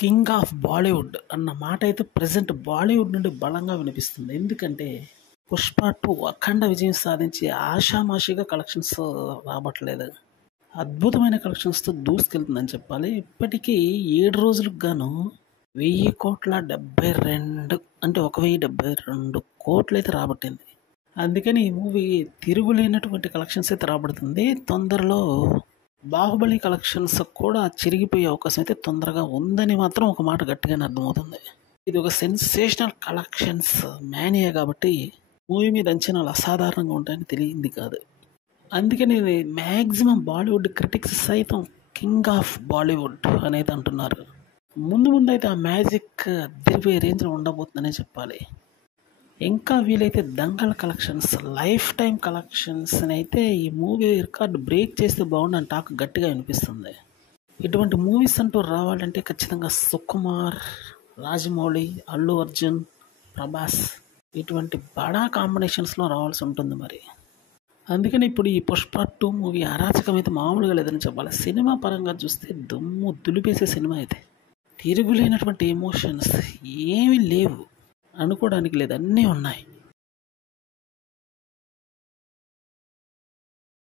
King of Bollywood అన్న మాట అయితే ప్రెజెంట్ బాలీవుడ్ నుండి బలంగా వినిపిస్తుంది. ఎందుకంటే పుష్ప 2 అఖండ విజయం సాధించి ఆషామాషిగా కలెక్షన్స్ రాబట్టలేదు. అద్భుతమైన కలెక్షన్స్తో దూసుకెళ్తుందని చెప్పాలి. ఇప్పటికీ 7 రోజులకు గాను 1072 అంటే 1072 కోట్లు అయితే రాబట్టింది. అందుకని ఈ మూవీ తిరుగులేనటువంటి కలెక్షన్స్ అయితే రాబడుతుంది. తొందరలో బాహుబలి కలెక్షన్స్ కూడా చిరిగిపోయే అవకాశం అయితే తొందరగా ఉందని మాత్రం ఒక మాట గట్టిగానే అర్థమవుతుంది. ఇది ఒక సెన్సేషనల్ కలెక్షన్స్ మేనియా కాబట్టి మూవీ మీద అంచనాలు అసాధారణంగా ఉంటాయని తెలియంది కాదు. అందుకని మ్యాక్సిమం బాలీవుడ్ క్రిటిక్స్ సైతం కింగ్ ఆఫ్ బాలీవుడ్ అనేది అంటున్నారు. ముందు ముందు అయితే ఆ మ్యాజిక్ అదిరిపోయే రేంజ్లో ఉండబోతుందనే చెప్పాలి. ఇంకా వీలైతే Dangal collections, life time collections అయితే ఈ మూవీ రికార్డు బ్రేక్ చేస్తే బాగుండని టాక్ గట్టిగా వినిపిస్తుంది. ఇటువంటి మూవీస్ అంటూ రావాలంటే ఖచ్చితంగా సుకుమార్, రాజమౌళి, అల్లు అర్జున్, ప్రభాస్ ఇటువంటి బడా కాంబినేషన్స్లో రావాల్సి ఉంటుంది మరి. అందుకని ఇప్పుడు ఈ పుష్ప 2 మూవీ అరాచకం అయితే మామూలుగా లేదని చెప్పాలి. సినిమా పరంగా చూస్తే దుమ్ము దులిపేసే సినిమా అయితే తిరుగులేనటువంటి ఎమోషన్స్ ఏమీ లేవు అనుకోవడానికి లేదు, అన్నీ ఉన్నాయి.